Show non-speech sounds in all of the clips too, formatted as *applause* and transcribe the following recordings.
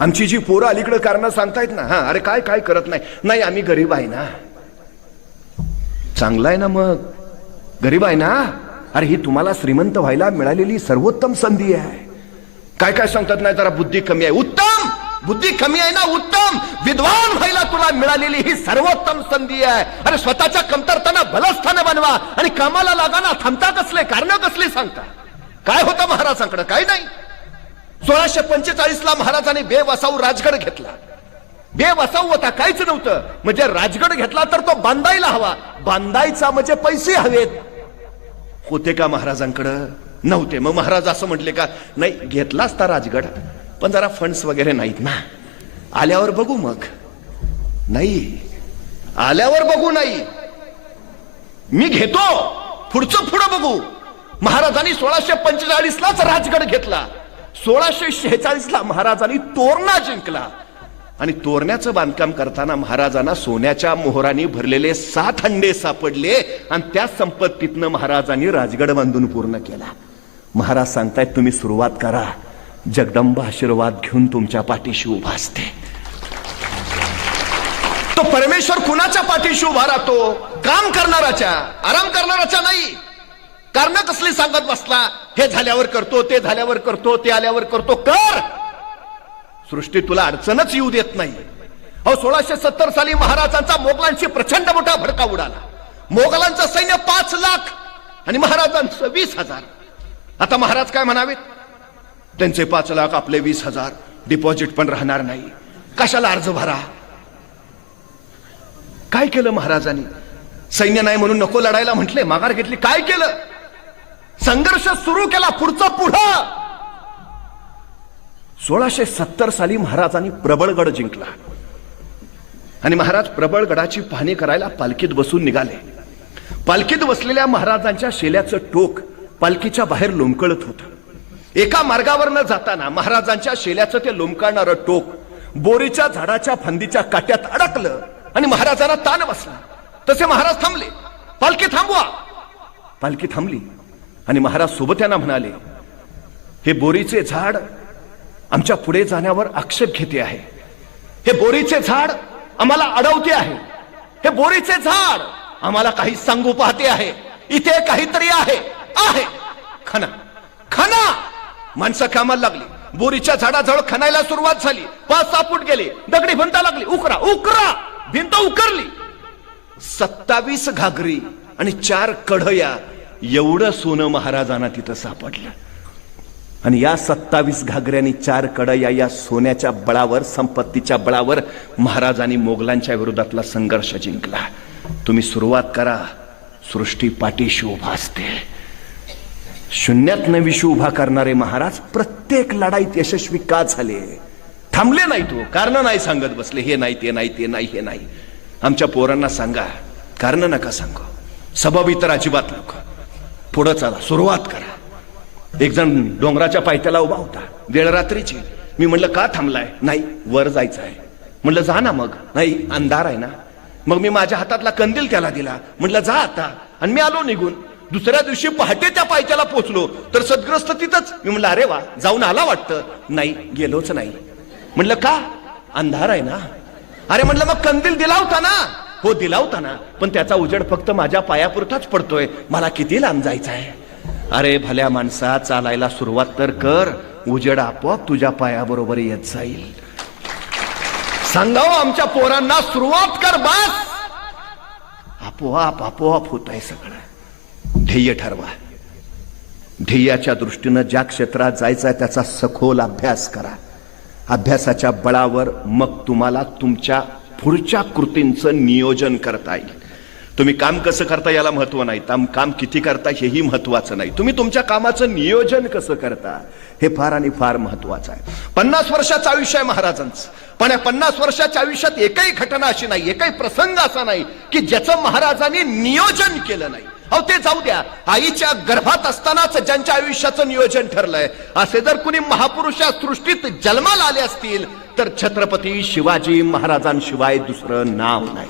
आमची जी पोरं अलीकडे कारण सांगतायत ना हा अरे काय काय करत नाही? नाही आम्ही गरीब आहे ना. चांगलं आहे ना मग. गरीब आहे ना? अरे ही तुम्हाला श्रीमंत व्हायला मिळालेली सर्वोत्तम संधी आहे. काय काय सांगतात नाही जरा बुद्धी कमी आहे. उत्तम! बुद्धी कमी आहे ना उत्तम! विद्वान व्हायला तुला मिळालेली ही सर्वोत्तम संधी आहे. अरे स्वतःच्या कमतरताना बलस्थान बनवा आणि कामाला लागाना थांबता कसले कारण कसले सांगता? काय होतं महाराजांकडे? काय नाही. सोळाशे पंचेचाळीस ला महाराजांनी बेवसाऊ राजगड घेतला. बेवसाऊ होता काहीच नव्हतं. म्हणजे राजगड घेतला तर तो बांधायला हवा. बांधायचा म्हणजे पैसे हवेत. होते का महाराजांकडं? नव्हते. मग महाराज असं म्हटले का नाही घेतला असता राजगड पण जरा फंड्स वगैरे नाहीत ना. आल्यावर बघू मग. नाही. आल्यावर बघू नाही. मी घेतो. पुढचं पुढं बघू. महाराजांनी सोळाशे पंचेचाळीस लाच राजगड घेतला. सोळाशे शेहेचाळीसला महाराजांनी तोरणा जिंकला. आणि तोरण्याचं बांधकाम करताना महाराजांना सोन्याच्या मोहराने भरलेले सात हंडे सापडले आणि त्या संपत्तीतनं महाराजांनी राजगड बांधून पूर्ण केला. महाराज सांगतायत तुम्ही सुरुवात करा. जगदंबा आशीर्वाद घेऊन तुमच्या पाठीशी उभा असते. तो परमेश्वर कुणाच्या पाठीशी उभा राहतो? काम करणाराच्या आराम करणाराच्या नाही. कारण कसली सांगत बसला? हे झाल्यावर करतो ते झाल्यावर करतो ते आल्यावर करतो कर! सृष्टी तुला अडचणच येऊ देत नाही. अहो सोळाशे सत्तर साली महाराजांचा मोगलांशी प्रचंड मोठा भडका उडाला. मोगलांचं सैन्य पाच लाख आणि महाराजांचं वीस हजार. आता महाराज काय म्हणावेत? त्यांचे पाच लाख आपले वीस हजार. डिपॉझिट पण राहणार नाही. कशाला अर्ज भरा? काय केलं महाराजांनी? सैन्य नाही म्हणून नको लढायला म्हटले माघार घेतली. काय केलं? संघर्ष सुरू केला पुढचा पुढं. सोळाशे सत्तर साली महाराजांनी प्रबळगड जिंकला. आणि महाराज प्रबळगडाची पाहणी करायला पालखीत बसून निघाले. पालखीत बसलेल्या महाराजांच्या शेल्याचं टोक पालखीच्या बाहेर लोंबकळत होत. एका मार्गावर न जाताना महाराजांच्या शेल्याचं ते लोंबकळणारं टोक बोरीच्या झाडाच्या फांदीच्या काट्यात अडकलं आणि महाराजांना ताण बसला. तसे महाराज थांबले. पालखी थांबवा. पालखी थांबली. आणि महाराज सोबत्यांना म्हणाले हे बोरीचे झाड आमच्या पुढे जाण्यावर आक्षेप घेते आहे. हे बोरीचे झाड आम्हाला अडवते आहे. हे बोरीचे झाड आम्हाला काही सांगू पाहते आहे. इथे काहीतरी आहे आहे. खना खना माणसं कामाला लागली. बोरीच्या झाडाजवळ खणायला सुरुवात झाली. पाच सहा फूट गेले. दगडी भिंता लागली. उकरा उकरा. भिंत उकरली. सत्तावीस घागरी आणि चार कढया एवढं सोनं महाराजांना तिथं सापडलं. आणि या सत्तावीस घागऱ्यांनी चार कडया या सोन्याच्या बळावर संपत्तीच्या बळावर महाराजांनी मोगलांच्या विरोधातला संघर्ष जिंकला. तुम्ही सुरुवात करा. सृष्टी पाठीशी उभा असते. शून्यात विषू उभा करणारे महाराज प्रत्येक लढाईत यशस्वी का झाले? थांबले नाही तो हो. कारण नाही सांगत बसले. हे नाही ते नाही ते नाही हे नाही. आमच्या पोरांना सांगा. कारण नका सांगू. सबब इतर अजिबात नको. पुढं चला सुरुवात करा. एक जण डोंगराच्या पायथ्याला उभा होता. वेळ रात्रीची. मी म्हणलं का थांबलाय? नाही वर जायचं आहे. म्हणलं जा ना मग. नाही अंधार आहे ना. मग मी माझ्या हातातला कंदील त्याला दिला. म्हणलं जा आता. आणि मी आलो निघून. दुसऱ्या दिवशी पहाटे त्या पायथ्याला पोचलो. तर सद्ग्रस्त तिथंच. मी म्हणलं अरे वा जाऊन आला वाटतं. नाही गेलोच नाही. म्हणलं का? अंधार आहे ना. अरे म्हणलं मग कंदील दिला होता ना. हो दिला होता ना पण त्याचा उजेड फक्त माझ्या पायापुरताच पडतोय. मला किती लांब जायचं आहे अरे भल्या माणसा चालायला सुरुवात तर कर. उजेड आपोआप तुझ्या पायाबरोबर येत जाईल. सांगाव आमच्या पोरांना सुरुवात कर बस! आपोआप आपोआप होत आहे सगळं. ध्येय ठरवा. ध्येयाच्या दृष्टीनं ज्या क्षेत्रात जायचं आहे त्याचा सखोल अभ्यास करा. अभ्यासाच्या बळावर मग तुम्हाला तुमच्या पुढच्या कृतींचं नियोजन करता येईल तुम्ही काम कसं करता याला महत्त्व नाही. ताम काम किती करता हेही महत्वाचं नाही. तुम्ही तुमच्या कामाचं नियोजन कसं करता हे फार आणि फार महत्वाचं आहे. पन्नास वर्षाचं आयुष्य आहे महाराजांचं. पण या पन्नास वर्षाच्या आयुष्यात एकही घटना अशी नाही एकही प्रसंग असा नाही की ज्याचं महाराजांनी नियोजन केलं नाही. अहो ते जाऊ द्या. आईच्या गर्भात असतानाच ज्यांच्या आयुष्याचं नियोजन ठरलंय. असे जर कुणी महापुरुष या सृष्टीत जन्माला आले असतील तर छत्रपती शिवाजी महाराजांशिवाय दुसरं नाव नाही.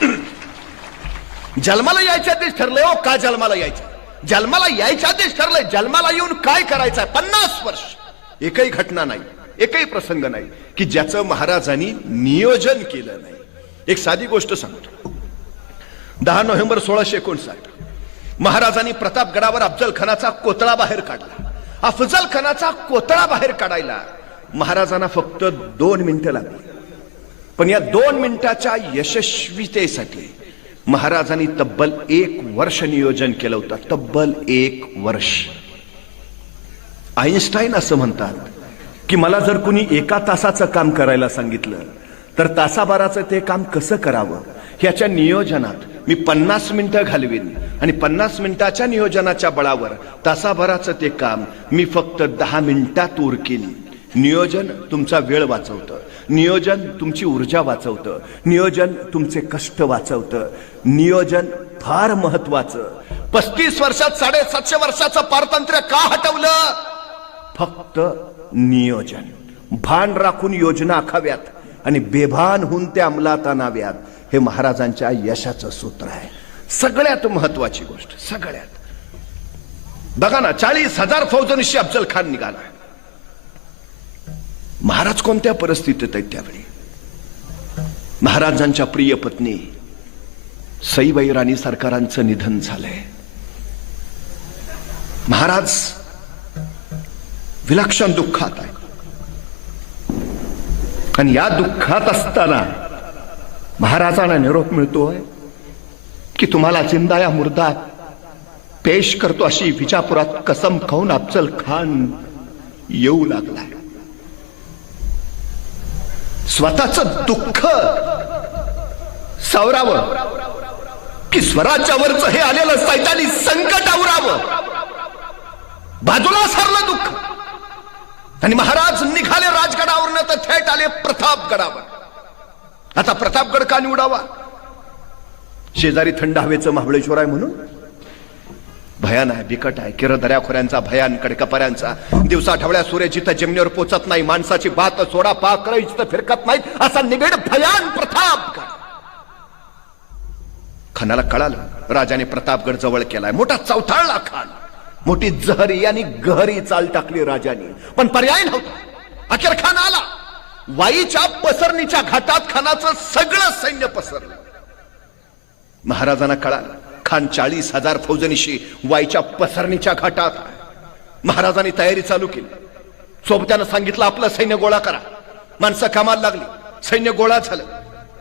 *coughs* जन्माला यायच्या आधीच ठरलंय हो का जन्माला यायचं? जन्माला यायच्या आधीच ठरलंय जन्माला येऊन काय करायचंय? पन्नास वर्ष. एकही घटना नाही एकही प्रसंग नाही की ज्याचं महाराजांनी नियोजन केलं नाही. एक साधी गोष्ट सांगतो. दहा नोव्हेंबर सोळाशे एकोणसाठ महाराजांनी प्रतापगडावर अफजल खानाचा कोतळा बाहेर काढला. अफजल खानाचा कोतळा बाहेर काढायला महाराजांना फक्त दोन मिनिटं लागली. पण या दोन मिनिटाच्या यशस्वीतेसाठी महाराजांनी तब्बल एक वर्ष नियोजन केलं होतं. तब्बल एक वर्ष. आईन्स्टाईन असं म्हणतात की मला जर कुणी एका तासाचं काम करायला सांगितलं तर तासाभराचं ते काम कसं करावं? ह्याच्या नियोजनात मी पन्नास मिनिटं घालवीन. आणि पन्नास मिनिटाच्या नियोजनाच्या बळावर तासाभराचं ते काम मी फक्त दहा मिनिटात उरकीन. नियोजन तुमचा वेळ वाचवतं. नियोजन तुमची ऊर्जा वाचवतं. नियोजन तुमचे कष्ट वाचवतं. नियोजन फार महत्वाचं. पस्तीस वर्षात साडेसातशे वर्षाचं पारतंत्र्य का हटवलं? फक्त नियोजन. भान राखून योजना आखाव्यात आणि बेभान होऊन त्या अंमलात आणाव्यात हे महाराजांच्या यशाचं सूत्र आहे. सगळ्यात महत्वाची गोष्ट सगळ्यात. बघा ना चाळीस हजार फौजनिशी अफजल खान निघाला. महाराज कोणत्या परिस्थितीत आहेत त्यावेळी? महाराजांच्या प्रिय पत्नी सईबाई राणी सरकारांचं निधन झालंय. महाराज विलक्षण दुःखात आहे आणि या दुःखात असताना महाराजांना निरोप मिळतोय की तुम्हाला जिंदा या मुर्दा पेश करतो अशी विजापुरात कसम खाऊन अफजल खान येऊ लागलाय. स्वतःच दुःख सावरावं की स्वराज्यावरच हे आलेलं सैतानी संकट आवरावं. बाजूला सरलं दुःख. आणि महाराज निघाले राजगडावर तर थेट आले प्रतापगडावर. आता प्रतापगड का निवडावा? शेजारी थंड हवेचं महाबळेश्वर आहे म्हणून. भयान आहे बिकट आहे. किर दऱ्याखोऱ्यांचा भयान कडकपाऱ्यांचा. दिवसा ढवळ्या सूर्य जिथं जमिनीवर पोचत नाही. माणसाची बात सोडा पाकर जिथं फिरकत नाहीत. असा निबिड भयान प्रतापगड खानाला कळालं राजाने प्रतापगड जवळ केलाय. मोठा चौथाळला खान मोठी जहरी आणि गहरी चाल टाकली राजाने. पण पर्याय नव्हता. अखेर खान आला. वाईच्या पसरणीच्या घाटात खानाचं सगळं सैन्य पसरलं. महाराजांना कळालं खान चाळीस हजार फौजनीशी वाईच्या पसरणीच्या घाटात महाराजांनी तयारी चालू केली. सोबत्यानं सांगितलं आपलं सैन्य गोळा करा. माणसं कामाला लागली. सैन्य गोळा झालं.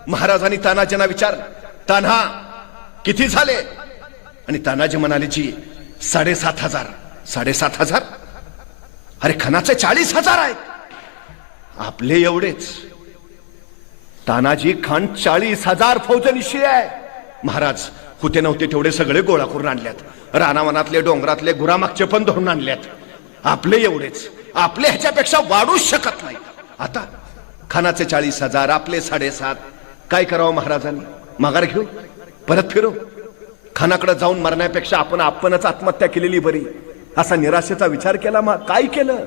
महाराजांनी तानाजींना विचारलं तान्हा किती झाले? आणि तानाजी म्हणाले जी साडेसात हजार. साडेसात हजार? अरे खनाचे चाळीस हजार आहेत. आपले एवढेच. तानाजी खान चाळीस हजार फौजनिशी आहे. महाराज होते नव्हते तेवढे सगळे गोळा करून आणल्यात. रानावनातले डोंगरातले गुरामागचे पण धरून आणल्यात. आपले एवढेच. आपले ह्याच्यापेक्षा वाढूच शकत नाही आता खानाचे चाळीस हजार आपले साडेसात. काय करावं महाराजांनी? माघार घेऊ? परत फिरू? खानाकडे जाऊन मरण्यापेक्षा आपण आपणच आत्महत्या केलेली बरी. असा निराशेचा विचार केला मग काय केलं?